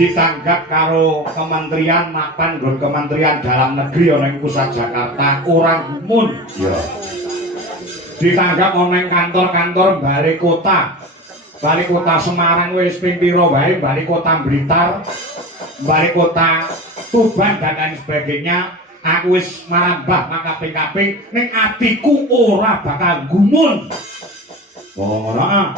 ditanggap karo Kementerian mapan nggon Kementerian Dalam Negeri ana ing pusat Jakarta orang gumun ya ditanggap ana ing kantor-kantor Balai Kota Semarang wis ping pira wae, Balai Kota Blitar, Balai Kota Tuban dan lain sebagainya. Aku wis marambah makaping-kaping ning atiku ora bakal gumun. Oh ngono.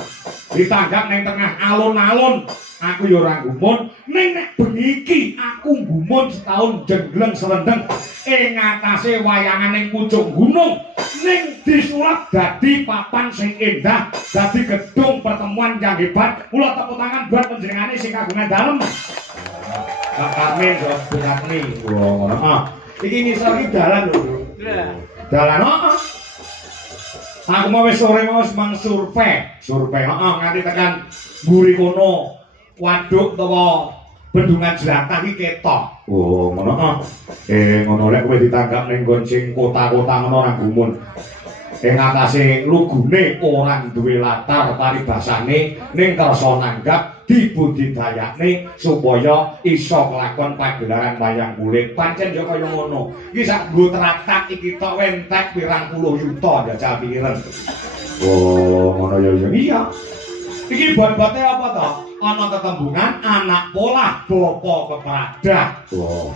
Ditanggap ning tengah alun-alun aku ya ora gumun, ning nek bengi iki aku gumun setahun jengleng serendeng ing atase wayangan ning pucuk gunung ning disulap dadi papan sing endah, dadi gedung pertemuan yang hebat. Mula tepuk tangan buat panjenengane sing kagungan dalem. Pak Karmin Jos Bukatni. Oh ngono. Iki ngisor iki dalan lho, Bro. Dalan heeh. Aku mau wis sore mau mang survei, heeh nganti tekan mburi kono. Waduk utawa bendungan Jelatah iki ketok. Oh, ngono. Ngono lek kowe ditanggap ning nggon sing kota-kota ngono ora gumun. Ing atase lugune ora duwe latar paribasane ning kersa nanggap dibudidayakne supaya iso kelakon pagelaran wayang kulit. Pancen ya kaya ngono. Iki sak nggo traktat iki tok entek pirang puluh yuta jajal pikiran. Oh, ngono ya iya. Iki bot-bote apa to? Ana tetembungan anak polah bapa kepradah. Oh.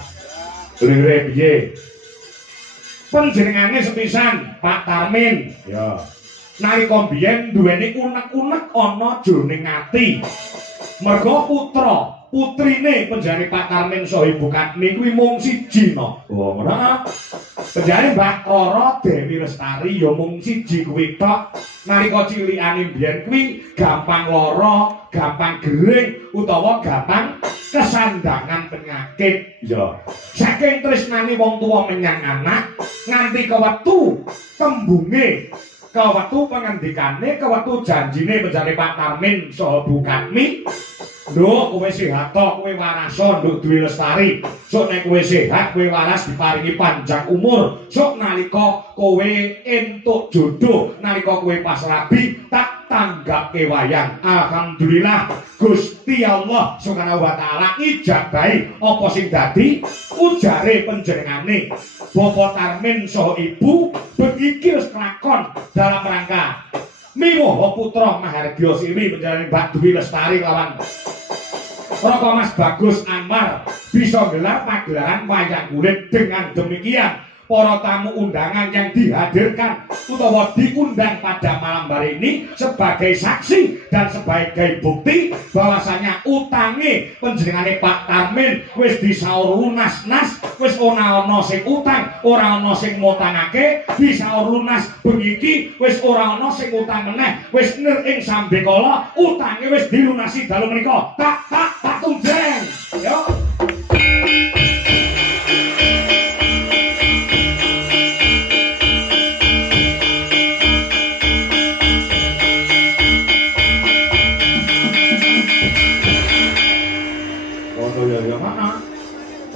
Lire piye? Panjenengane sepisan Pak Tarmin. Ya. Nalika biyen duweni unek-unek ana jroning ati. Merga putrine penjane Pak Tarmin saha Ibu Katmi kuwi mung siji no. Oh, ngono. Penjane Mbak Roro Dewi Lestari ya mung siji kuwi tok. Nalika cilikane biyen kuwi gampang lara, gampang gering utawa gampang kesandangan penyakit. Ya. Saking tresnane wong tuwa menyang anak nganti kewektu tembunge, kewektu pangandikane, kewektu janjine penjane Pak Tarmin saha Bu Katmi. Nduk kowe sehat tok, kowe warasa nduk duwe lestari. Sok nek kowe sehat, kowe waras diparingi panjang umur. Sok nalika kowe entuk jodoh, nalika kowe pas rabi tak tanggap kewayang. Alhamdulillah Gusti Allah Subhanahu wa taala ijabahi apa sing dadi ujare panjenengane Bapak Tarmin saha Ibu begiki wis kelakon dalam rangka miwuh putra Mahardya Siwi panjenengan Mbak Dwi Lestari lawan Raka Mas Bagus Anwar bisa gelar pagelaran wayang kulit. Dengan demikian para tamu undangan yang dihadirkan utawa diundang pada malam hari ini sebagai saksi dan sebagai bukti bahwasanya utange panjenengane Pak Tarmin wis disaur lunas-nas, wis ora ana sing utang, ora ana sing ngutangake, disaur lunas begiki wis ora ana sing utang meneh, wis nir ing sambekala utange wis dilunasi dalu menika. Tak tunjeng. Yo.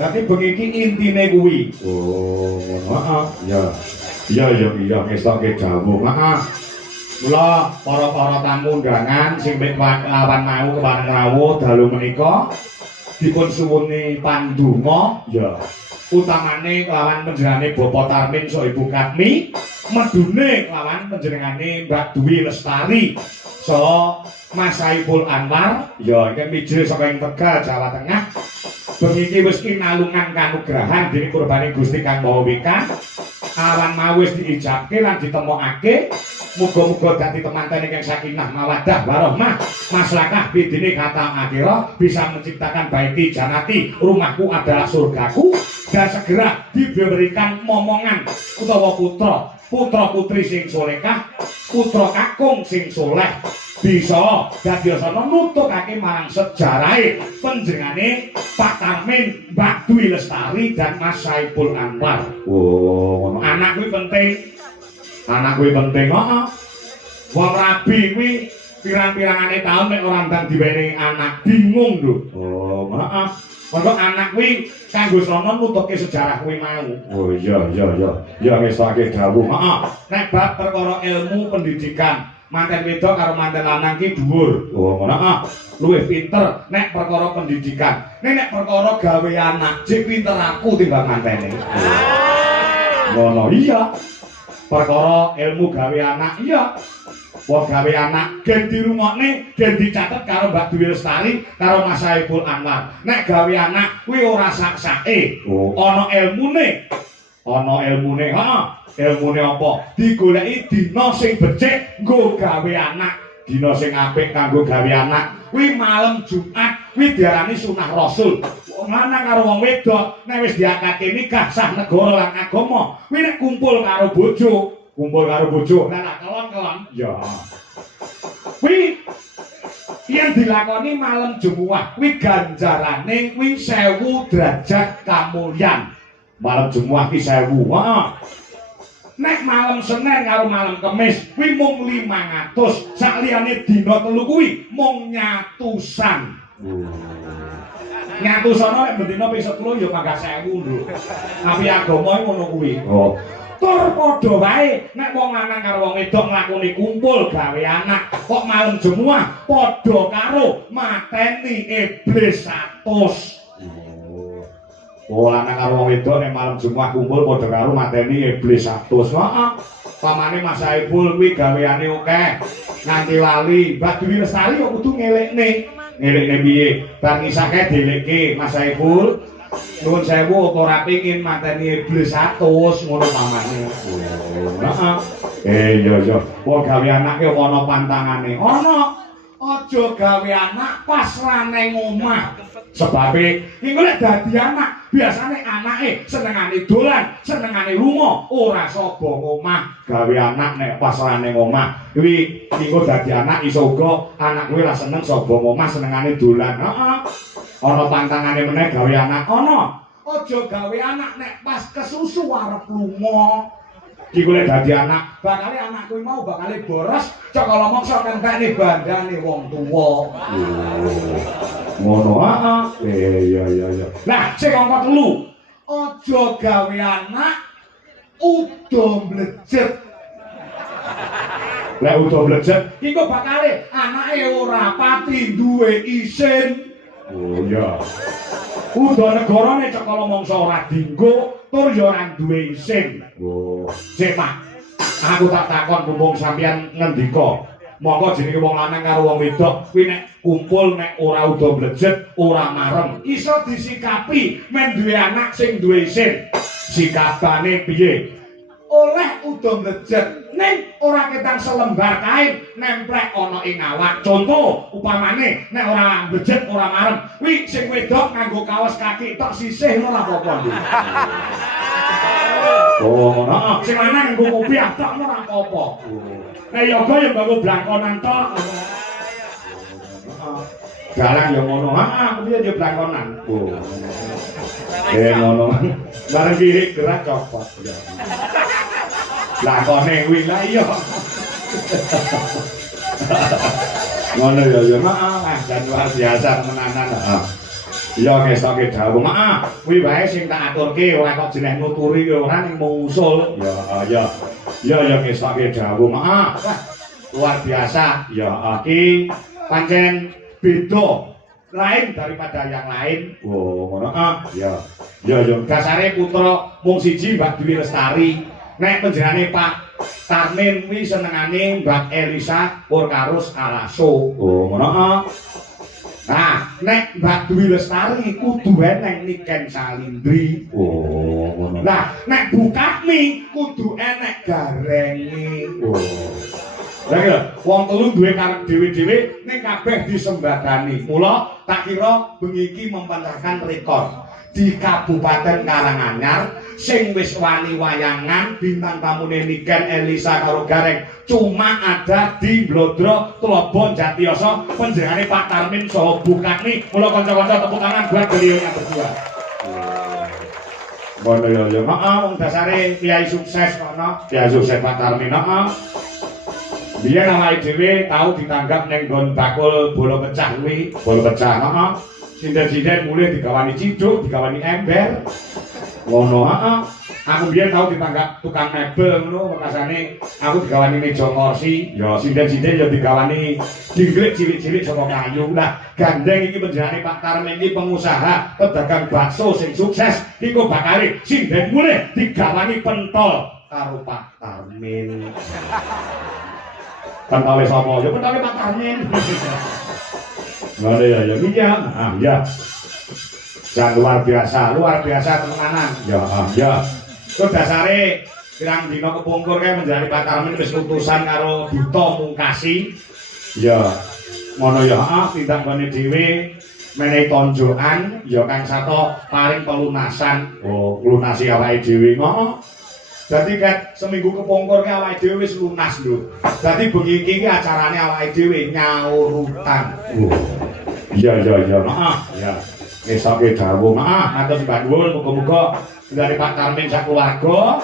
Tapi begini intine kuwi. Oh, maaf. Ya. Ya ngestoke jamu. Maaf. Mula para tamu undangan sing lawan mau kewan rawuh dalu menika dipun suwuni pandonga ya. Utamane kelawan panjenengane Bapak Tarmin saha Ibu Katmi, medune kelawan panjenengane Mbak Dwi Lestari saha Mas Saiful Anwar ya iki mijil saka ing Tegal Jawa Tengah. Begini wis kinalungan kanugrahan dening kurbane Gusti Kang Maha Wika. Awan mau wis diijabke lan ditemokake. Muga-muga dadi temanten ingkang sakinah mawaddah warahmah maslahah bidine kata akhirah bisa menciptakan baiti janati, rumahku adalah surgaku, dan segera diberikan momongan utawa putra putri sing solehah, putra kakung sing soleh bisa dadi asana nutukake marang sejarahe panjenengane Pak Tarmin, Mbak Dwi Lestari dan Mas Saiful Anwar. Oh, anak kuwi penting. Anak kuwi penting kok. Wong rabi kuwi pirang-pirangane taun nek ora ndang diwenehi anak bingung lho. Oh, maaf. Monggo anak kuwi kanggo sono nutuke sejarah kuwi mau. Oh iya. Ya wis akeh dawuh. Maaf. Nek bab perkara ilmu pendidikan manten wedok karo manten lanang ki dhuwur. Oh, maaf. Luwih pinter nek perkara pendidikan. Nek perkara gawe anak, jek pinter aku timbang mantene. Ngono iya. Perkara ilmu gawe anak iya. Wong gawe anak gen dirungokne, gen dicatet karo Mbak Dwi Lestari karo Mas Saiful Anwar. Nek gawe anak kuwi ora sak-sake. Ana ilmune. Heeh. Ilmune apa? Digoleki dina sing becik nggo gawe anak. Dina sing apik kanggo gawe anak kuwi malam Jumat, kuwi diarani sunah Rasul. Wong lanang karo wong wedok nek wis diakati nikah sah negara lan agama, kuwi nek kumpul karo bojo, lah kelon-kelon ya. Kuwi yen dilakoni malam Jumat, kuwi ganjarane kuwi 1000 derajat kamulyan. Malam Jumat ki 1000. Heeh. Nek malam Senin karo malam Kamis kuwi mung 500, sakliyane dina telu kuwi mung nyatusan. Nyatusana nek bendina besok telu ya mangga 1000 lho. Tapi agama ngono kuwi. Oh. Tur padha wae nek wong lanang karo wong wedok nglakoni kumpul gawe anak kok malam Jumat padha karo mateni iblis 100. Oh, lanang karo wong wedok nek malam Jumat kumpul padha karo mateni iblis 100. Heeh. Pamane Mas Saiful kuwi gaweane akeh. Nganti lali, Mbak Dwi Lestari kok kudu ngelekne. Ngelekne piye? Bar ngisake delekke Mas Saiful. Nuwun sewu ora pengin mateni iblis 100 ngono pamane. Heeh. Iya. Wong gawe anak ki ana pantangane. Ana. Aja gawe anak pas ra nang omah. Sebabe iku lek dadi anak biasane anake senengane dolan, senengane lunga, ora saba omah. Gawe anak nek pas ora ning omah kuwi iku dadi anak iso uga anak kuwi ora seneng saba omah, senengane dolan. Heeh. Ana pantangane meneh gawe anak. Ana. Aja gawe anak nek pas kesusu arep lunga. Iki lek dadi anak, bakale anak kuwi mau bakale boros, cakala mangsa kentekne bandane wong tuwa. Ngono iya. Lah sing angka 3. Aja gawe anak udo mlejet. Lek udah mlejet iki kok bakale anake ora pati duwe isin. Oh iya. Udah negarane cekala mangsa ora dienggo tur ya ora duwe isin. Oh, sik Pak. Aku tak takon mumpung sampeyan ngendika. Monggo jenenge wong lanang karo wong wedok kuwi nek kumpul nek ora udah mlejet, ora marem, iso disikapi men duwe anak sing duwe isin. Sikapane piye? Oleh udah mlejet ning ora ketang selembar kain nemplek ana ing awak. Contoh upamane nek ora mlejet ora marem, kuwi sing wedok nganggo kaos kaki tok sisih ora apa-apa. Oh, ngono. Sing lanang nganggo kopiah tok ora apa-apa. Nek yoga ya nganggo blangkonan tok. Galang ya ngono. Heeh, kuwi ya blangkonan. Oh. Ngono. Bareng kiri gerak copot. Lakone kuwi lah iya. Ngono ya maaf dan luar biasa menanan. Iya ngestoke dawuh. Maaf, kuwi wae sing tak aturke ora kok jeneng nuturi ora ning ngusul. Ya ngestoke dawuh. Maaf. Luar biasa. Ya iki pancen beda lain daripada yang lain. Oh, ngono. Ya. Ya dasare putra mung siji Mbak Dwi Lestari. Nek panjenengane Pak Tarmin kuwi senengane Mbak Elisa Purkarus Alaso. Oh, ngono. Nah, nek Mbak Dwi Lestari kudu eneng Niken Salindri. Oh, ngono. Lah, nek Bukatmi kudu enek Garenge. Oh. Lah wong telu duwe karep dhewe-dhewe ning kabeh disembadani. Mula tak kira bengi iki mempancarkan rekor di Kabupaten Karanganyar sing wis wani wayangan bintang tamune Niken Elisa karo Gareng cuma ada di Blodro Tlobon Jatiyoso panjenengane Pak Tarmin saha Bukatmi. Mula kanca-kanca tepuk tangan buat beliaunya berdua. Ngono ya. Heeh, wong dasare kiai sukses kono. Kiai sukses Pak Tarmin. Heeh. Biyen awake dhewe tau ditanggap ning nggon bakul bola pecah kuwi, bola pecah. Heeh. Sinden-sinden mulai digawani ciduk, digawani ember. Ngono, heeh. Aku biyen tau ditanggap tukang mebel ngono, makasane aku digawani meja kursi, ya sinden-sinden ya digawani dinglik cilik-cilik saka kayu. Lah, gandeng iki panjenengane Pak Tarmin iki pengusaha pedagang bakso sing sukses. Iku bakale sinden mulai digawani pentol karo Pak Tarmin. Pentole sapa? Ya pentole Pak Tarmin. Ngono ya, iya. Ya. Jan luar biasa temenanan. Ya. Itu dasare pirang dina kepungkur kae menjadi Pak Tarmin wis utusan karo Duta Mungkasi. Ya. Ngono ya, tindak bane dhewe menehi tonjokan ya kang sato paring pelunasan. Oh, lunasi awake dhewe. Ngono. Dadi ket seminggu kepungkur ke awake dhewe wis lunas lho. Dadi bengi iki acarane awake dhewe nyaurutan. Iya. Maaf. Ya. Esoke dawuh. Maaf, matur sembah nuwun muga-muga dari Pak Tarmin sak keluarga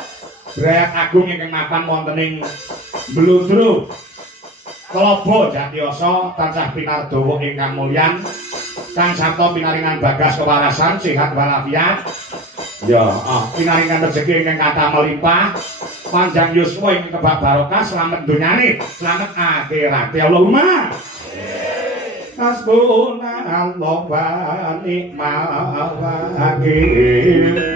Brayat Agung ingkang mapan wonten ing Blodro Klobo Jatiyoso tansah pinardawa ingkang mulyan kang sarta pinaringan bagas kewarasan sehat walafiat. Ya, pinaringan rezeki ingkang kathah melimpah, panjang yuswa ing kebak barokah, slamet donyane, slamet akhirate. Allahumma Hasbunallahu wa ni'mal wakil.